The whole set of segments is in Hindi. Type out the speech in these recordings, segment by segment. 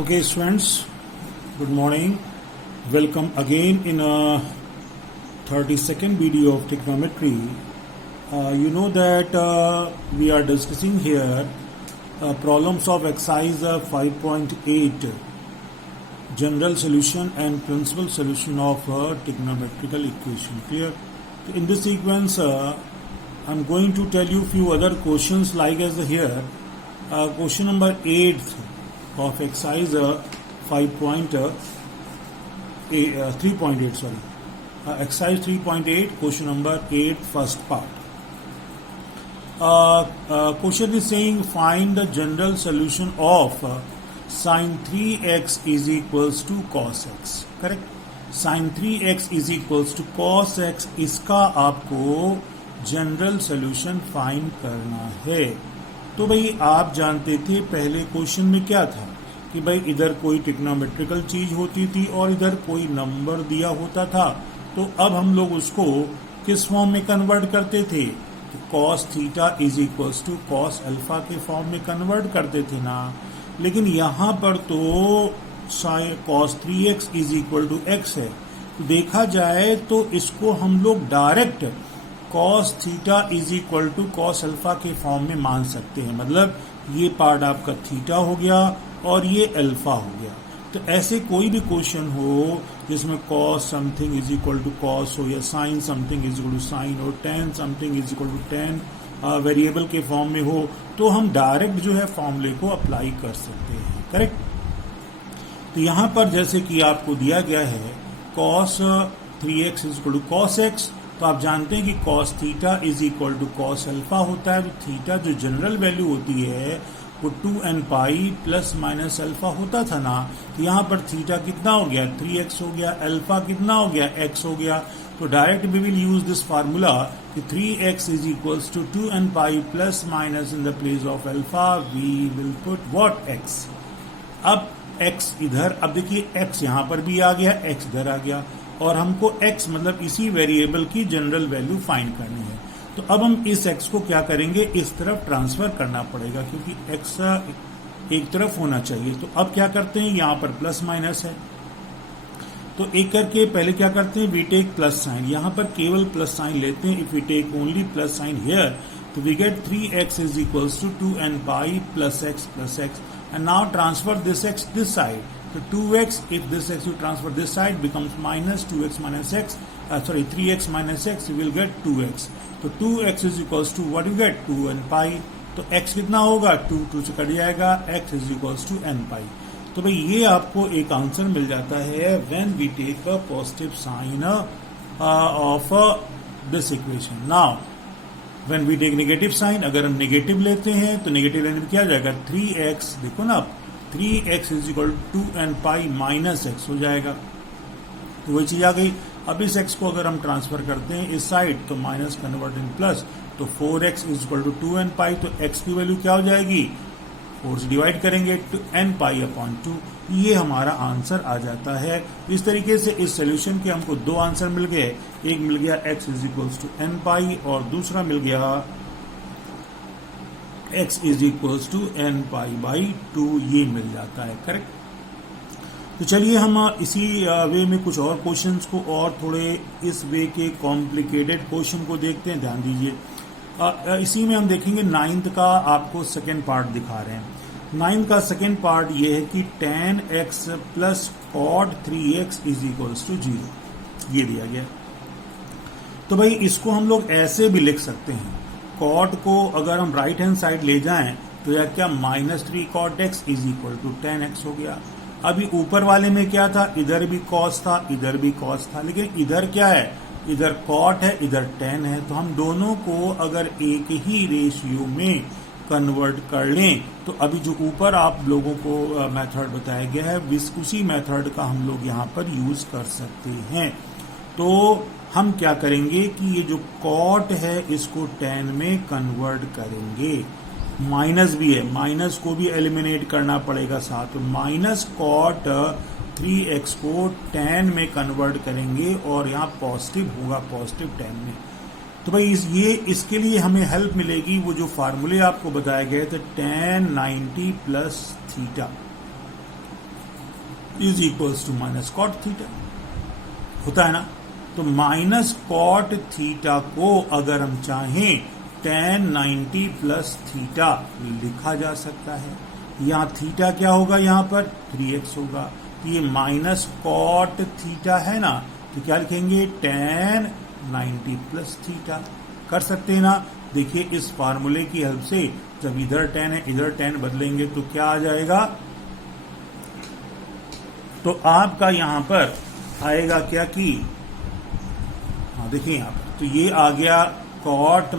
Okay, students, good morning. Welcome again in a 32nd video of trigonometry. You know that we are discussing here problems of exercise 5.8, general solution and principal solution of trigonometrical equation. Clear? In this sequence, I'm going to tell you few other questions like as here. Question number 8 of exercise 3.8 exercise 3.8 question number 8 first part. Question is saying find the general solution of sin 3x is equals to cos x. Correct? sin 3x is equals to cos x, इसका आपको जनरल सोल्यूशन फाइंड करना है. तो भाई आप जानते थे पहले क्वेश्चन में क्या था कि भाई इधर कोई ट्रिग्नोमेट्रिकल चीज होती थी और इधर कोई नंबर दिया होता था. तो अब हम लोग उसको किस फॉर्म में कन्वर्ट करते थे? तो cos theta is equals to cos alpha के फॉर्म में कन्वर्ट करते थे ना. लेकिन यहाँ पर तो cos 3x is equal to x है. तो देखा जाए तो इसको हम लोग direct cos theta is equal to cos alpha के फॉर्म में मान सकते हैं. मतलब ये पार्ट आपका थीटा हो गया और ये अल्फा हो गया. तो ऐसे कोई भी क्वेश्चन हो जिसमें cos something is equal to cos हो या sine something is equal to sine हो, tan something is equal to tan variable के फॉर्म में हो, तो हम डायरेक्ट जो है फॉर्मूले को अप्लाई कर सकते हैं. करेक्ट? तो यहां पर जैसे कि आपको दिया गया है cos 3x is equal to cos x, तो आप जानते हैं कि cos theta is equal to cos alpha होता है. तो थीटा जो जनरल वैल्यू होती है वो 2n pi plus minus alpha होता था ना. तो यहाँ पर थीटा कितना हो गया? 3x हो गया. अल्फा कितना हो गया? x हो गया. तो direct we will use this formula कि 3x is equals to 2n pi plus minus in the place of alpha we will put what? x. अब x इधर, अब देखिए x यहाँ पर भी आ गया, x इधर आ गया और हमको x मतलब इसी वेरिएबल की जनरल वैल्यू फाइंड करनी है. तो अब हम इस x को क्या करेंगे? इस तरफ ट्रांसफर करना पड़ेगा क्योंकि x एक तरफ होना चाहिए. तो अब क्या करते हैं? यहाँ पर प्लस माइनस है तो एक करके पहले क्या करते हैं? We take plus sign. यहाँ पर केवल प्लस साइन लेते हैं. If we take only plus sign here तो we get 3x is equals to 2n pi plus x and now transfer this x this side. So 2x, if this x you transfer this side becomes minus 2x minus x, 3x minus x, you will get 2x. So 2x is equals to what you get? 2n pi. तो x कितना होगा? 2 से कट जाएगा. x is equals to n pi. तो भाई ये आपको एक आंसर मिल जाता है when we take a positive sign of this equation. Now when we take negative sign, अगर हम नेगेटिव लेते हैं तो नेगेटिव लेने में क्या जाएगा? 3x, देखो ना आप 3x is equal to 2n pi minus x हो जाएगा. तो वही चीज आ गई. अब इस x को अगर हम ट्रांसफर करते हैं इस साइड तो माइनस कन्वर्ट इन प्लस, तो 4x is equal to 2n पाई. तो x की वैल्यू क्या हो जाएगी? 4 से डिवाइड करेंगे तो n पाई अपॉन 2. ये हमारा आंसर आ जाता है. इस तरीके से इस सोल्यूशन के हमको दो आंसर मिल गए. एक मिल गया x is equals to n pi और दूसरा मिल गया x is equals to n pi by 2. ये मिल जाता है. करेक्ट? तो चलिए हम इसी वे में कुछ और क्वेश्चंस को और थोड़े इस वे के कॉम्प्लिकेटेड क्वेश्चन को देखते हैं. ध्यान दीजिए. इसी में हम देखेंगे 9th का आपको सेकेंड पार्ट दिखा रहे हैं. 9th का सेकेंड पार्ट ये है कि tan x plus cot 3x is equals to 0. ये दिया गया. तो भाई इसको हम लोग ऐसे भी लिख सकते हैं. कॉट को अगर हम राइट हैंड साइड ले जाएं तो यह क्या? Minus 3 cot x is equal to 10x हो गया. अभी ऊपर वाले में क्या था? इधर भी कॉस था, इधर भी कॉस था, लेकिन इधर क्या है? इधर कॉट है, इधर 10 है. तो हम दोनों को अगर एक ही रेशियो में कन्वर्ट कर लें तो अभी जो ऊपर आप लोगों को मेथड बताया गया है उसी मेथड का हम लोग यहाँ पर यूज कर सकते हैं. तो हम क्या करेंगे कि ये जो कॉट है इसको 10 में कन्वर्ट करेंगे. माइनस भी है, माइनस को भी एलिमिनेट करना पड़ेगा साथ. माइनस कॉट 3x को 10 में कन्वर्ट करेंगे और यहाँ पॉजिटिव होगा, पॉजिटिव 10 में. तो भाई इसके लिए हमें हेल्प मिलेगी वो जो फार्मूले आपको बताए गए थे tan 90 plus theta. Is equals to minus cot theta, होता है ना। तो माइनस कॉट थीटा को अगर हम चाहें tan 90 प्लस थीटा लिखा जा सकता है। यहाँ थीटा क्या होगा, यहाँ पर 3x होगा, तो ये माइनस कॉट थीटा है ना, तो क्या लिखेंगे tan 90 प्लस थीटा। कर सकते हैं ना। देखिए इस फार्मूले की हेल्प से जब इधर tan है इधर tan बदलेंगे तो क्या आ जाएगा, तो आपका यहां पर आएगा क्या कि हाँ देखिए यहां पर, तो ये आ गया कॉट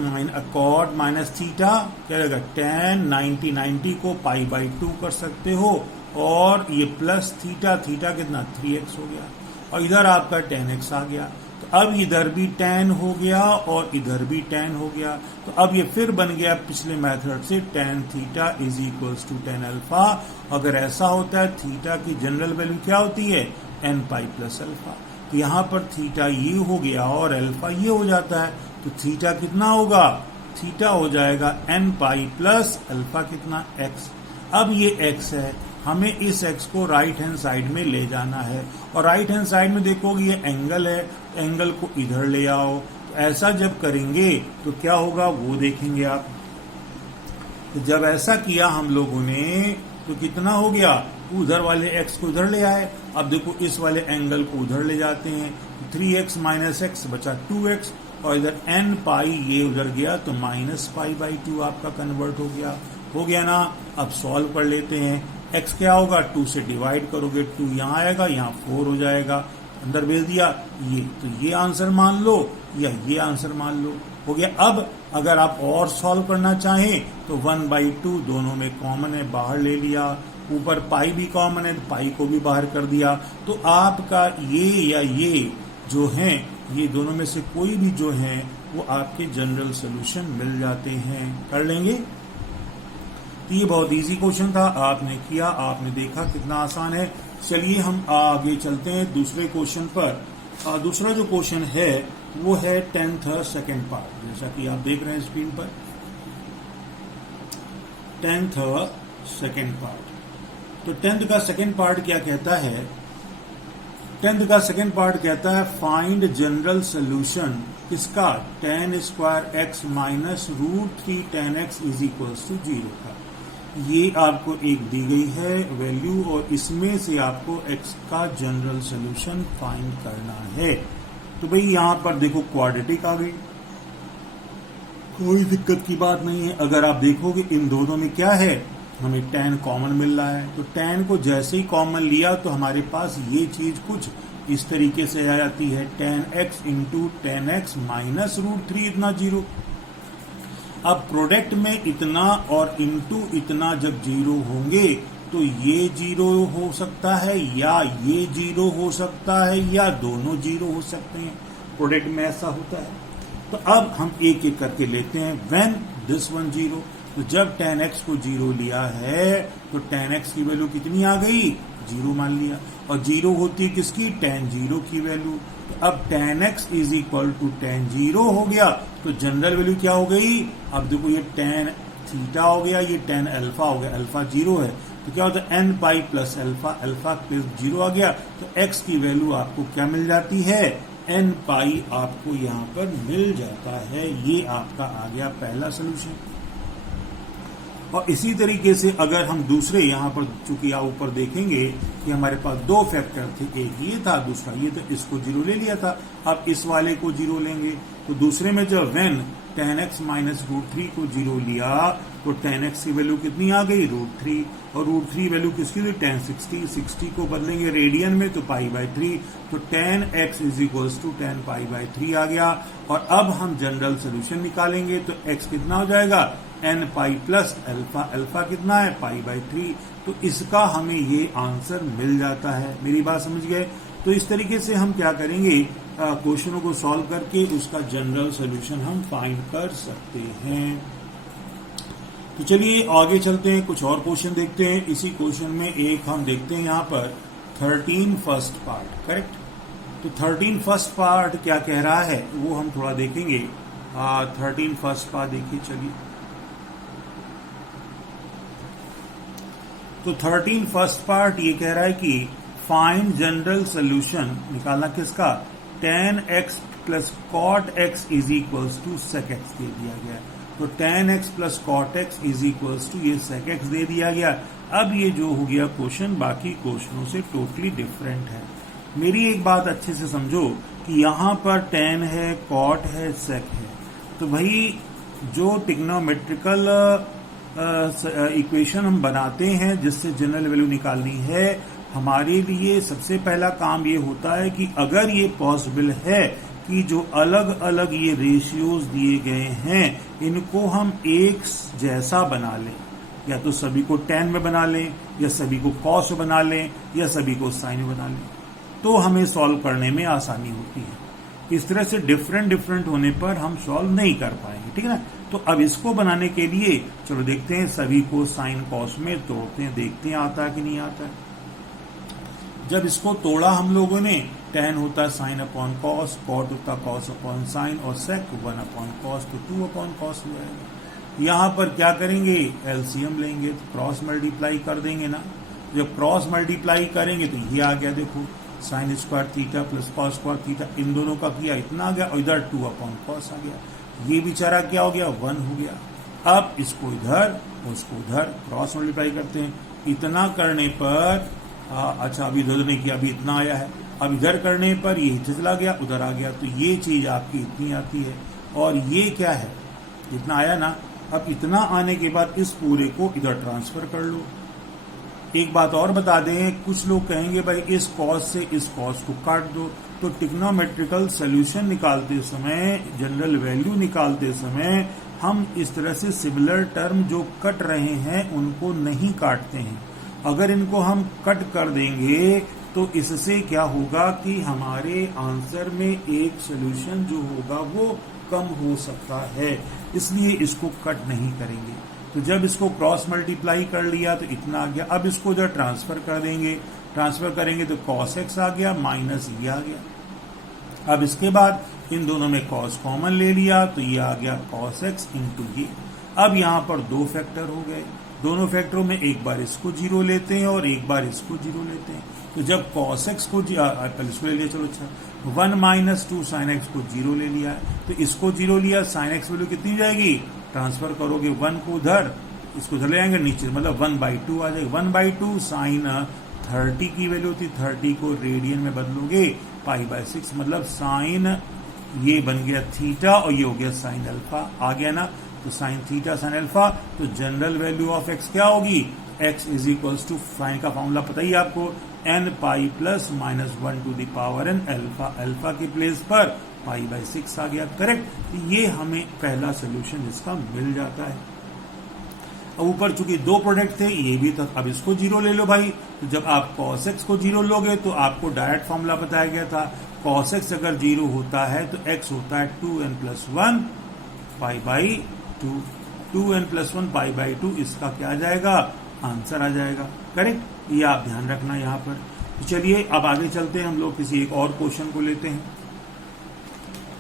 माइनस थीटा, क्या रहेगा tan 90 को पाई बाई 2 कर सकते हो, और ये प्लस थीटा कितना 3x हो गया, और इधर आपका tan x आ गया। तो अब इधर भी tan हो गया और इधर भी tan हो गया, तो अब ये फिर बन गया पिछले मेथड से tan theta is equals to tan alpha. अगर ऐसा होता है थीटा की जनरल वैल्यू क्या होती है n पाई प्लस अल्फा, तो यहाँ पर थीटा ये हो गया और अल्फा ये हो जाता है, तो थीटा कितना होगा, थीटा हो जाएगा n पाई प्लस अल्फा कितना x। अब ये x है, हमें इस x को राइट हैंड साइड में ले जाना है, और राइट हैंड साइड में देखोगे ये एंगल है, एंगल को इधर ले आओ। तो ऐसा जब करेंगे तो क्या होगा वो देखेंगे आप। तो जब ऐसा किया हम लोगों ने तो कितना हो गया, उधर वाले x को उधर ले आए। अब देखो इस वाले एंगल को उधर ले जाते हैं, 3x माइनस x बचा 2x, और इधर n पाई ये उधर गया तो माइनस पाई बाई 2 आपका कन्वर्ट हो गया ना। अब सॉल्व कर लेते हैं। x क्या होगा, 2 से डिवाइड करोगे 2 यहाँ आएगा, यहाँ 4 हो जाएगा, अंदर भेज दिया ये, तो ये आंसर मान लो या ये आंसर मान लो, हो गया। अब अगर आप और सॉल्व करना चाहें तो 1/2 दोनों में कॉमन है, बाहर ले लिया, ऊपर पाई भी कॉमन है तो पाई को भी बाहर कर दिया, तो आपका ये या ये जो हैं, ये दोनों में से कोई भी जो हैं वो आपके जनरल सोल्यूशन मिल जाते हैं। कर लेंगे। तो ये बहुत इजी क्वेश्चन था, आपने किया, आपने देखा कितना आसान है। चलिए हम आगे चलते हैं दूसरे क्वेश्चन पर। दूसरा जो क्वेश्चन है वो है 10th सेकेंड पार्ट, जैसा कि आप देख रहे हैं स्क्रीन पर 10th सेकेंड पार्ट। तो 10th का सेकेंड पार्ट क्या कहता है, 10th का सेकेंड पार्ट कहता है फाइंड जनरल सोल्यूशन किसका, tan square x minus √3 tan x is equals to 0 का। ये आपको एक दी गई है वैल्यू, और इसमें से आपको x का जनरल सोल्यूशन फाइंड करना है। तो भाई यहां पर देखो क्वाड्रेटिक आ गई, कोई दिक्कत की बात नहीं है। अगर आप देखोगे इन दोनों में क्या है, हमें tan कॉमन मिल रहा है, तो tan को जैसे ही कॉमन लिया तो हमारे पास ये चीज कुछ इस तरीके से आ जाती है, tan x into tan x minus √3 इतना 0। अब प्रोडक्ट में इतना और इंटू इतना जब 0 होंगे तो ये 0 हो सकता है या ये 0 हो सकता है या दोनों 0 हो सकते हैं, प्रोडक्ट में ऐसा होता है। तो अब हम एक एक करके लेते हैं। व्हेन दिस वन 0, तो जब tan x को 0 लिया है तो tan x की वैल्यू कितनी आ गई, 0 मान लिया, और 0 होती है किसकी, tan 0 की वैल्यू। तो अब tan x is equal to tan 0 हो गया, तो जनरल वैल्यू क्या हो गई, अब देखो ये tan थीटा हो गया, ये tan अल्फा हो गया, अल्फा 0 है, तो क्या होता है n pi plus alpha, alpha plus 0 आ गया, तो x की वैल्यू आपको क्या मिल जाती है, n पाई आपको यहाँ पर मिल जाता है। ये आपका आ गया पहला सोल्यूशन। और इसी तरीके से अगर हम दूसरे यहाँ पर, चूंकि आप ऊपर देखेंगे कि हमारे पास दो फैक्टर थे, एक ये था दूसरा ये, तो इसको 0 ले लिया था, अब इस वाले को 0 लेंगे। तो दूसरे में जब व्हेन tan x माइनस √3 को 0 लिया तो tan x की वैल्यू कितनी आ गई, √3, और √3 वैल्यू किसकी थी, tan 60 को बदलेंगे रेडियन में तो π/3, तो tan x is equals to tan π/3 आ गया। और अब हम जनरल सोल्यूशन निकालेंगे तो x कितना हो जाएगा, n pi plus alpha, alpha कितना है π/3, तो इसका हमें ये आंसर मिल जाता है। मेरी बात समझ गए। तो इस तरीके से हम क्या करेंगे, क्वेश्चनों को सॉल्व करके उसका जनरल सोल्यूशन हम फाइंड कर सकते हैं। तो चलिए आगे चलते हैं, कुछ और क्वेश्चन देखते हैं। इसी क्वेश्चन में एक हम देखते हैं यहाँ पर 13 फर्स्ट पार्ट, करेक्ट। तो 13 फर्स्ट पार्ट क्या कह रहा है वो हम थोड़ा देखेंगे। 13 फर्स्ट पार्ट देखिए, चलिए। तो 13 फर्स्ट पार्ट ये कह रहा है कि फाइंड जनरल सोल्यूशन निकालना किसका, tan x plus cot x is equals to sec x दे दिया गया, तो tan x plus cot x is equals to ये sec x दे दिया गया। अब ये जो हो गया क्वेश्चन बाकी क्वेश्चनों से टोटली डिफरेंट है। मेरी एक बात अच्छे से समझो कि यहां पर tan है, कॉट है, sec है, तो भाई जो ट्रिग्नोमेट्रिकल इक्वेशन हम बनाते हैं जिससे जनरल वैल्यू निकालनी है, हमारे लिए सबसे पहला काम ये होता है कि अगर ये पॉसिबल है कि जो अलग अलग ये रेशियोज दिए गए हैं इनको हम एक जैसा बना लें, या तो सभी को tan में बना लें, या सभी को cos में बना लें, या सभी को sin में बना लें, तो हमें सॉल्व करने में आसानी होती है। इस तरह से डिफरेंट होने पर हम सॉल्व नहीं कर पाएंगे, ठीक है ना। तो अब इसको बनाने के लिए चलो देखते हैं, सभी को साइन कॉस में तोड़ते हैं, देखते हैं आता है कि नहीं आता है। जब इसको तोड़ा हम लोगों ने, tan होता है साइन अपॉन कॉस, कॉट होता है कॉस अपॉन साइन, और sec 1 अपॉन कॉस, तो 2 अपॉन कॉस हो जाएगा। यहां पर क्या करेंगे, एलसीएम लेंगे, तो क्रॉस मल्टीप्लाई कर देंगे ना। जब क्रॉस मल्टीप्लाई करेंगे तो ये आ गया, देखो sine square theta plus cos square theta, इन दोनों का किया इतना आ गया, और इधर 2 अपॉन कॉस आ गया। ये बेचारा क्या हो गया, 1 हो गया। अब इसको इधर उसको उधर क्रॉस मल्टीप्लाई करते हैं, इतना करने पर अच्छा अभी इधर नहीं किया, अभी इतना आया है, अब इधर करने पर ये चला गया, उधर आ गया, तो ये चीज आपकी इतनी आती है। और ये क्या है, इतना आया ना। अब इतना आने के बाद इस पूरे को इधर ट्रांसफर कर लो। एक बात और बता दें, कुछ लोग कहेंगे भाई इस कॉस से इस कॉस को काट दो, तो ट्रिग्नोमेट्रिकल सोल्यूशन निकालते समय, जनरल वैल्यू निकालते समय हम इस तरह से सिमिलर टर्म जो कट रहे हैं उनको नहीं काटते हैं। अगर इनको हम कट कर देंगे तो इससे क्या होगा कि हमारे आंसर में एक सोल्यूशन जो होगा वो कम हो सकता है, इसलिए इसको कट नहीं करेंगे। तो जब इसको क्रॉस मल्टीप्लाई कर लिया तो इतना आ गया, अब इसको जब ट्रांसफर कर देंगे, ट्रांसफर करेंगे तो cos x आ गया माइनस ये आ गया। अब इसके बाद इन दोनों में cos कॉमन ले लिया तो ये आ गया cos x इंटू ये। अब यहाँ पर दो फैक्टर हो गए, दोनों फैक्टरों में एक बार इसको जीरो लेते हैं और एक बार इसको जीरो लेते हैं। तो जब cos x को पहले इसको ले लिया, चलो अच्छा 1 माइनस 2 sin x को जीरो ले लिया, तो इसको जीरो लिया, sin x वैल्यू कितनी जाएगी, ट्रांसफर करोगे 1 को उधर, इसको उधर ले आएंगे नीचे, मतलब 1/2 आ जाएगा। 1/2 साइन 30 की वैल्यू होती, 30 को रेडियन में बदलोगे π/6, मतलब साइन ये बन गया थीटा और ये हो गया साइन अल्फा, आ गया ना। तो साइन थीटा साइन अल्फा, तो जनरल वैल्यू ऑफ x क्या होगी, x is equals to, sine का फॉर्मूला पता ही आपको, n pi plus minus 1 to the power n alpha, alpha के प्लेस पर π/6 आ गया, करेक्ट। ये हमें पहला सोल्यूशन इसका मिल जाता है। अब ऊपर चूंकि दो प्रोडक्ट थे, ये भी था, अब इसको जीरो ले लो भाई। तो जब आप cos x को जीरो लोगे तो आपको डायरेक्ट फॉर्मूला बताया गया था, cos x अगर जीरो होता है तो x होता है 2n प्लस 1 π/2, 2n प्लस 1 π/2, इसका क्या आ जाएगा, आंसर आ जाएगा, करेक्ट। ये आप ध्यान रखना यहाँ पर। तो चलिए अब आगे चलते हैं, हम लोग किसी एक और क्वेश्चन को लेते हैं।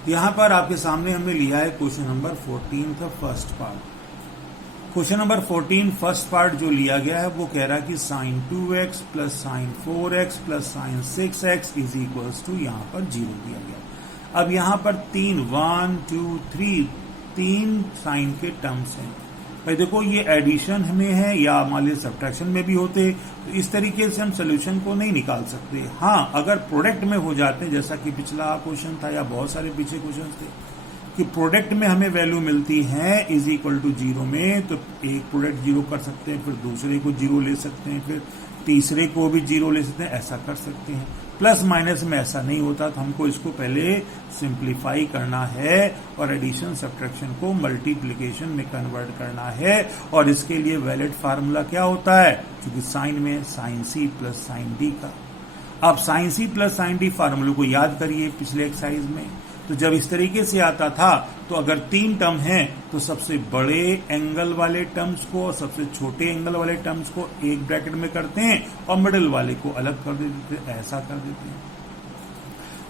यहाँ पर आपके सामने हमने लिया है क्वेश्चन नंबर 14 का first part. Question number 14 first part जो लिया गया है वो कह रहा है कि sine 2x plus sine 4x plus sine 6x is equals to, यहाँ पर जीरो दिया गया। अब यहाँ पर 1 2 3 साइन के टर्म्स हैं। भाई देखो ये एडिशन में है या मान लीजिए सब्ट्रैक्शन में भी होते, तो इस तरीके से हम सोल्यूशन को नहीं निकाल सकते। हाँ, अगर प्रोडक्ट में हो जाते, जैसा कि पिछला क्वेश्चन था या बहुत सारे पीछे क्वेश्चन थे कि प्रोडक्ट में हमें वैल्यू मिलती है इज इक्वल टू जीरो में, तो एक प्रोडक्ट जीरो कर सकते हैं, फिर दूसरे को जीरो ले सकते हैं, फिर तीसरे को भी जीरो ले सकते हैं, ऐसा कर सकते हैं। प्लस माइनस में ऐसा नहीं होता, तो हमको इसको पहले सिंप्लीफाई करना है और एडिशन सब्ट्रैक्शन को मल्टीप्लिकेशन में कन्वर्ट करना है। और इसके लिए वैलिड फार्मूला क्या होता है, क्योंकि साइन में sine c plus sine d का। आप sine c plus sine d फार्मूले को याद करिए पिछले एक्सरसाइज में। तो जब इस तरीके से आता था तो अगर 3 टर्म हैं तो सबसे बड़े एंगल वाले टर्म्स को और सबसे छोटे एंगल वाले टर्म्स को एक ब्रैकेट में करते हैं और मिडिल वाले को अलग कर देते हैं, ऐसा कर देते हैं।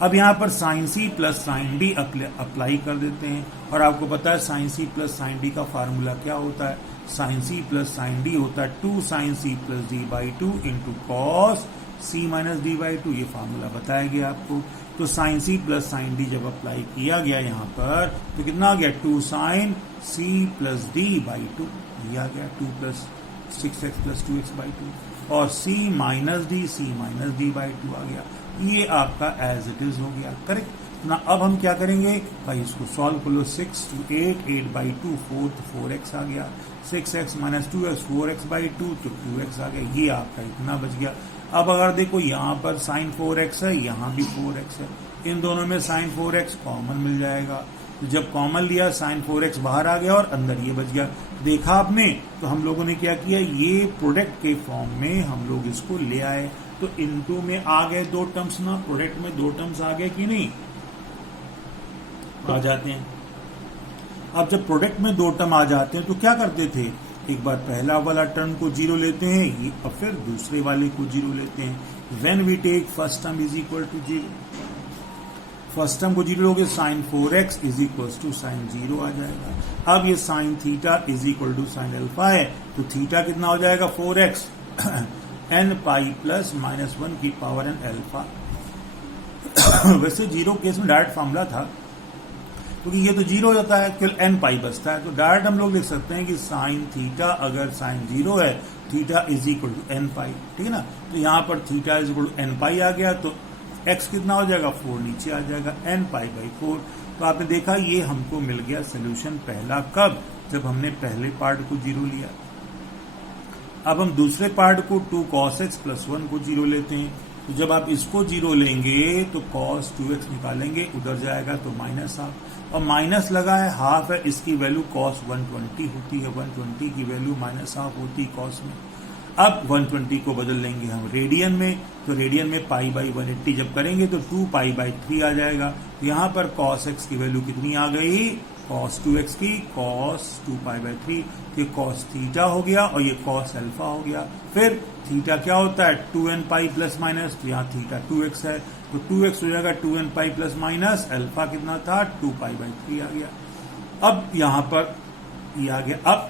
अब यहाँ पर sine c plus sine d apply कर देते हैं और आपको पता है sine c plus sine d का फार्मूला क्या होता है, sine c plus sine d होता है 2 sine c plus D by 2 into cos c minus D by two, ये फार्मूला बताया गया आपको। तो sine c plus sine d जब अप्लाई किया गया यहाँ पर तो कितना आ गया, 2 sign c plus D by two, ये आ गया 2 plus 6x plus 2x by two, और c minus D by two आ गया। ये आपका एज इट इज हो गया, करेक्ट ना। अब हम क्या करेंगे भाई, इसको सॉल्व कर लो। 6 to 8 बाई टू, 4 तो 4x आ गया, 6x minus 2x 4x by two, तो 2x आ गया। ये आपका इतना बच गया। अब अगर देखो यहाँ पर साइन 4x है, यहाँ भी 4x है, इन दोनों में साइन 4x कॉमन मिल जाएगा। तो जब कॉमन लिया साइन 4x बाहर आ गया और अंदर ये बच गया। देखा आपने, तो हम लोगों ने क्या किया, ये प्रोडक्ट के फॉर्म में हम लोग इसको ले आए। तो इनटू में आ गए 2 टर्म्स ना, प्रोडक्ट में 2 टर्म्स आ गए कि नहीं, आ जाते हैं। अब जब प्रोडक्ट में 2 टर्म आ जाते हैं तो क्या करते थे, एक बार पहला वाला टर्म को 0 लेते हैं, ये और फिर दूसरे वाले को 0 लेते हैं। When we take first term is equal to 0, first term को 0 लोगे, sine 4x is equal to sine 0 आ जाएगा। अब ये sine theta is equal to sine alpha है, तो थीटा कितना हो जाएगा, 4x n pi plus minus 1 की पावर n अल्फा। वैसे 0 केस में डायरेक्ट फॉर्मूला था, क्योंकि ये तो 0 हो जाता है, केवल n पाई बचता है। तो डायरेक्ट हम लोग लिख सकते हैं कि साइन थीटा अगर साइन 0 है, theta is equal to n pi, ठीक है ना। तो यहाँ पर theta is equal to n pi आ गया, तो x कितना हो जाएगा, 4 नीचे आ जाएगा, n पाई बाई 4। तो आपने देखा ये हमको मिल गया सोल्यूशन पहला, कब, जब हमने पहले पार्ट को 0 लिया। अब हम दूसरे पार्ट को 2 cos x प्लस 1 को 0 लेते हैं। तो जब आप इसको 0 लेंगे तो cos 2x निकालेंगे, उधर जाएगा तो माइनस हाफ, और माइनस लगा है, हाफ है, इसकी वैल्यू cos 120 होती है, 120 की वैल्यू माइनस हाफ होती है cos में। अब 120 को बदल लेंगे हम रेडियन में, तो रेडियन में पाई बाई 180 जब करेंगे तो 2 पाई बाई 3 आ जाएगा। तो यहाँ पर cos x की वैल्यू कितनी आ गई, cos 2x की cos 2 पाई बाई 3, ये cos थीटा हो गया और ये cos अल्फा हो गया। फिर थीटा क्या होता है, 2n पाई प्लस माइनस, तो यहाँ थीटा 2x है, तो 2x हो जाएगा 2n pi plus minus, alpha कितना था, 2 पाई बाई 3 आ गया। अब यहाँ पर ये आ गया। अब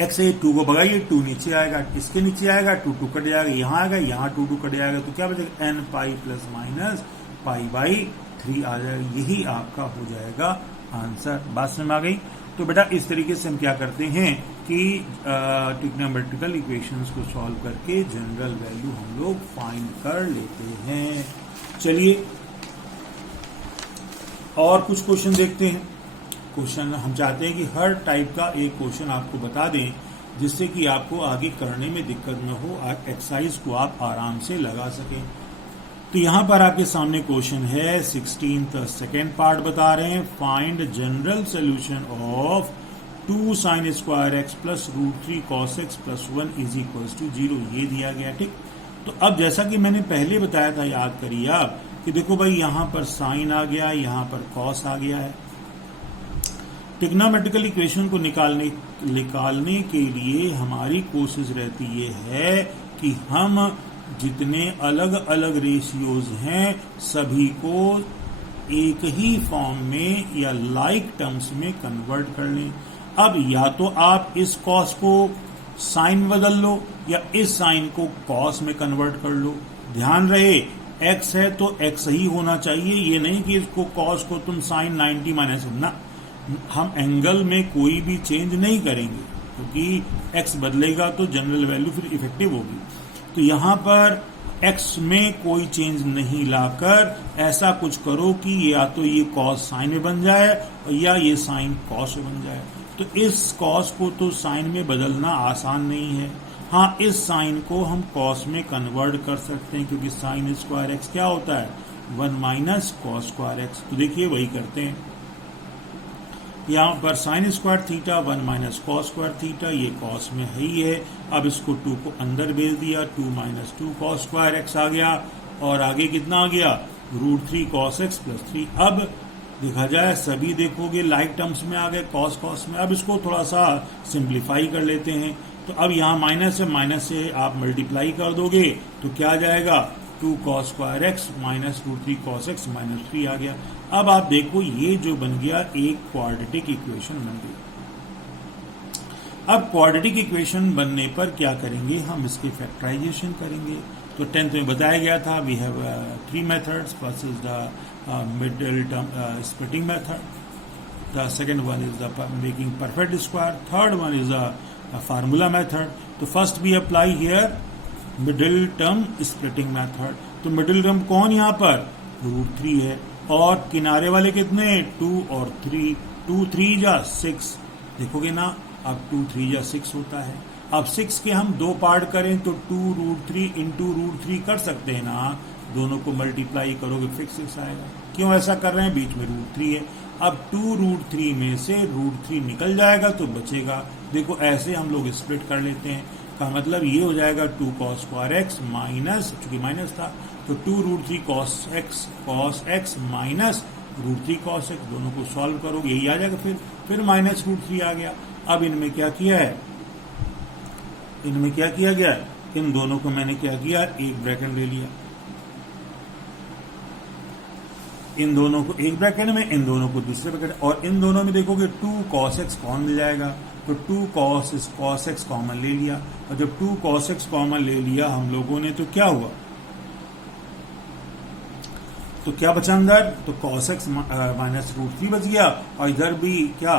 x से 2 को भगाइए, 2 नीचे आएगा, इसके नीचे आएगा, 2 कट जाएगा, यहाँ आएगा, यहाँ 2 कट जाएगा, तो क्या बचेगा, n pi plus minus pi by 3 आ जाएगा। यही आपका हो जाएगा आंसर। बात समझ आ गई। तो बेटा इस तरीके से हम क्या करते हैं कि ट्रिग्नोमेट्रिकल इक्वेशंस को सॉल्व करके जनरल वैल्यू हम लोग फाइंड कर लेते हैं। चलिए और कुछ क्वेश्चन देखते हैं। क्वेश्चन हम चाहते हैं कि हर टाइप का एक क्वेश्चन आपको बता दें, जिससे कि आपको आगे करने में दिक्कत न हो और एक्सरसाइज को आप आराम से लगा सकें। तो यहाँ पर आपके सामने क्वेश्चन है 16th सेकेंड पार्ट बता रहे हैं, find general solution of 2 sine square x plus √3 cos x plus 1 is equal to 0, ये दिया गया। ठीक, तो अब जैसा कि मैंने पहले बताया था, याद करिए आप कि देखो भाई यहाँ पर साइन आ गया, यहाँ पर कॉस आ गया है। ट्रिग्नोमेट्रिकल इक्वेशन को निकालने के लिए हमारी कोशिश रहती ये है कि हम जितने अलग अलग रेशियोज हैं सभी को एक ही फॉर्म में या लाइक टर्म्स में कन्वर्ट कर लें। अब या तो आप इस कॉस को साइन बदल लो या इस साइन को कॉस में कन्वर्ट कर लो। ध्यान रहे x है तो x ही होना चाहिए, ये नहीं कि इसको कॉस को तुम साइन 90 माइनस ना, हम एंगल में कोई भी चेंज नहीं करेंगे क्योंकि x बदलेगा तो जनरल वैल्यू फिर इफेक्टिव होगी। तो यहाँ पर x में कोई चेंज नहीं लाकर ऐसा कुछ करो कि या तो ये कॉस साइन में बन जाए या ये साइन कॉस में बन जाए। तो इस कॉस को तो साइन में बदलना आसान नहीं है, हाँ इस साइन को हम कॉस में कन्वर्ट कर सकते हैं क्योंकि साइन स्क्वायर एक्स क्या होता है 1 माइनस कॉस स्क्वायर एक्स। तो देखिए वही करते हैं, यहाँ पर sign square theta 1 minus cos square theta, ये कॉस में है ही है। अब इसको 2 को अंदर भेज दिया, 2 माइनस 2 कॉस स्क्वायर एक्स आ गया और आगे कितना आ गया √3 cos x प्लस 3। अब देखा जाए सभी देखोगे लाइक टर्म्स में आ गए कॉस कॉस में। अब इसको थोड़ा सा सिंप्लीफाई कर लेते हैं। तो अब यहाँ माइनस है, माइनस से आप मल्टीप्लाई कर दोगे तो क्या आ जाएगा 2 cos square x minus √3 cos x minus 3 आ गया। अब आप देखो ये जो बन गया एक क्वाड्रेटिक इक्वेशन बन गई। अब क्वाड्रेटिक इक्वेशन बनने पर क्या करेंगे, हम इसके फैक्टराइजेशन करेंगे। तो 10th में बताया गया था we have 3 methods. First is the middle term splitting method, the second one is the making perfect square, third one is the formula method. तो first we apply here middle term splitting method. तो मिडिल टर्म कौन यहाँ पर √3 है और किनारे वाले कितने 2 और 3, 2 3 जा 6 देखोगे ना. अब 2 3 जा 6 होता है. अब 6 के हम 2 पार्ट करें तो 2√3 इंटू √3 कर सकते हैं ना. दोनों को मल्टीप्लाई करोगे फिक्स 6 आएगा. क्यों ऐसा कर रहे हैं, बीच में √3 है. अब 2√3 में से √3 निकल जाएगा तो बचेगा. देखो ऐसे हम लोग स्प्लिट कर लेते हैं. का मतलब ये हो जाएगा 2 cos स्क्वायर एक्स माइनस, चूंकि माइनस था तो 2√3 cos x minus √3 cos x. दोनों को सॉल्व करोगे यही आ जाएगा. फिर माइनस √3 आ गया. अब इनमें क्या किया है, इनमें क्या किया गया, इन दोनों को मैंने क्या किया, एक ब्रैकेट ले लिया. इन दोनों को एक ब्रैकेट में, इन दोनों को दूसरे ब्रैकेट. और इन दोनों में देखोगे 2 cos x कॉमन मिल जाएगा. तो 2 cos x कॉमन ले लिया. और जब 2 cos x कॉमन ले लिया हम लोगों ने तो क्या हुआ, तो क्या बचा अंदर, तो cos x माइनस √3 बच गया. और इधर भी क्या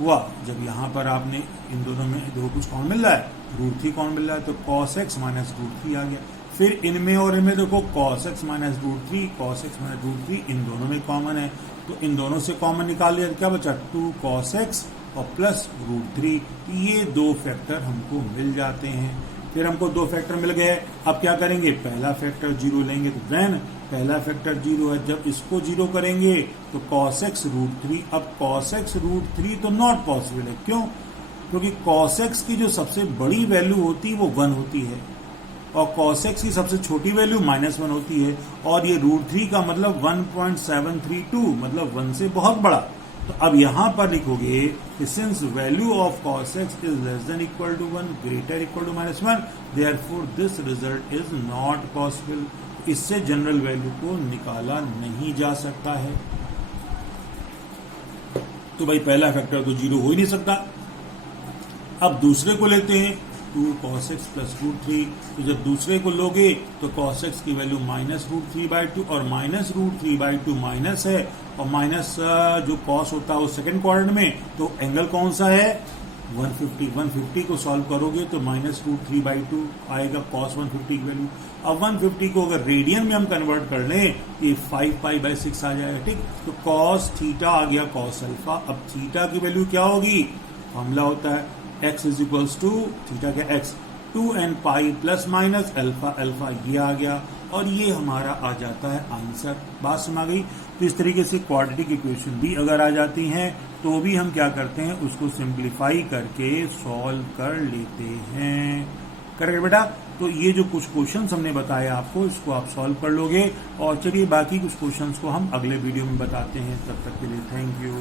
हुआ, जब यहां पर आपने इन दोनों में दो कुछ कॉमन मिल रहा है, √3 कॉमन मिल रहा है तो cos x माइनस √3 आ गया. फिर इनमें और इनमें देखो cos x माइनस √3 इन दोनों में कॉमन है. तो इन दोनों से कॉमन निकाल लिया तो क्या बचा 2 cos x और प्लस √3. ये 2 फैक्टर हमको मिल जाते हैं. फिर हमको 2 फैक्टर मिल गए. अब क्या करेंगे, पहला फैक्टर 0 लेंगे. तो देन पहला फैक्टर 0 है, जब इसको 0 करेंगे तो cos x √3. अब cos x √3 तो नॉट पॉसिबल है. क्यों, क्योंकि cos x की जो सबसे बड़ी वैल्यू होती है वो 1 होती है और cos x की सबसे छोटी वैल्यू -1 होती है. और ये √3 का मतलब 1.732 मतलब 1 से बहुत बड़ा. तो अब यहां पर लिखोगे कि since value of cos x is less than equal to 1 greater equal to -1 therefore this result is not possible. इससे जनरल वैल्यू को निकाला नहीं जा सकता है. तो भाई पहला फैक्टर तो 0 हो ही नहीं सकता. अब दूसरे को लेते हैं 2 cos x प्लस √3. तो जब दूसरे को लोगे तो cos x की वैल्यू -√3/2 और -√3/2 माइनस है. और माइनस जो cos होता है वो सेकंड क्वाड्रेंट में, तो एंगल कौन सा है 150 को सॉल्व करोगे तो -√3/2 आएगा cos 150 की वैल्यू. अब 150 को अगर रेडियन में हम कन्वर्ट कर लें ये 5π/6 आ जाएगा. ठीक, तो cos थीटा आ गया cos अल्फा. अब थीटा की वैल्यू क्या होगी, फॉर्मूला होता है x is equals to theta के x 2nπ plus minus alpha ये आ गया. और ये हमारा आ जाता है आंसर. बात समझ गई. तो इस तरीके से क्वाड्रेटिक इक्वेशन भी अगर आ जाती हैं तो भी हम क्या करते हैं, उसको सिंप्लीफाई करके सॉल्व कर लेते हैं. करेक्ट बेटा. तो ये जो कुछ क्वेश्चंस हमने बताया आपको, इसको आप सॉल्व कर लोगे. और चलिए बाकी कुछ क्वेश्चंस को हम अगले वीडियो में बताते हैं. तब तक के लिए थैंक यू.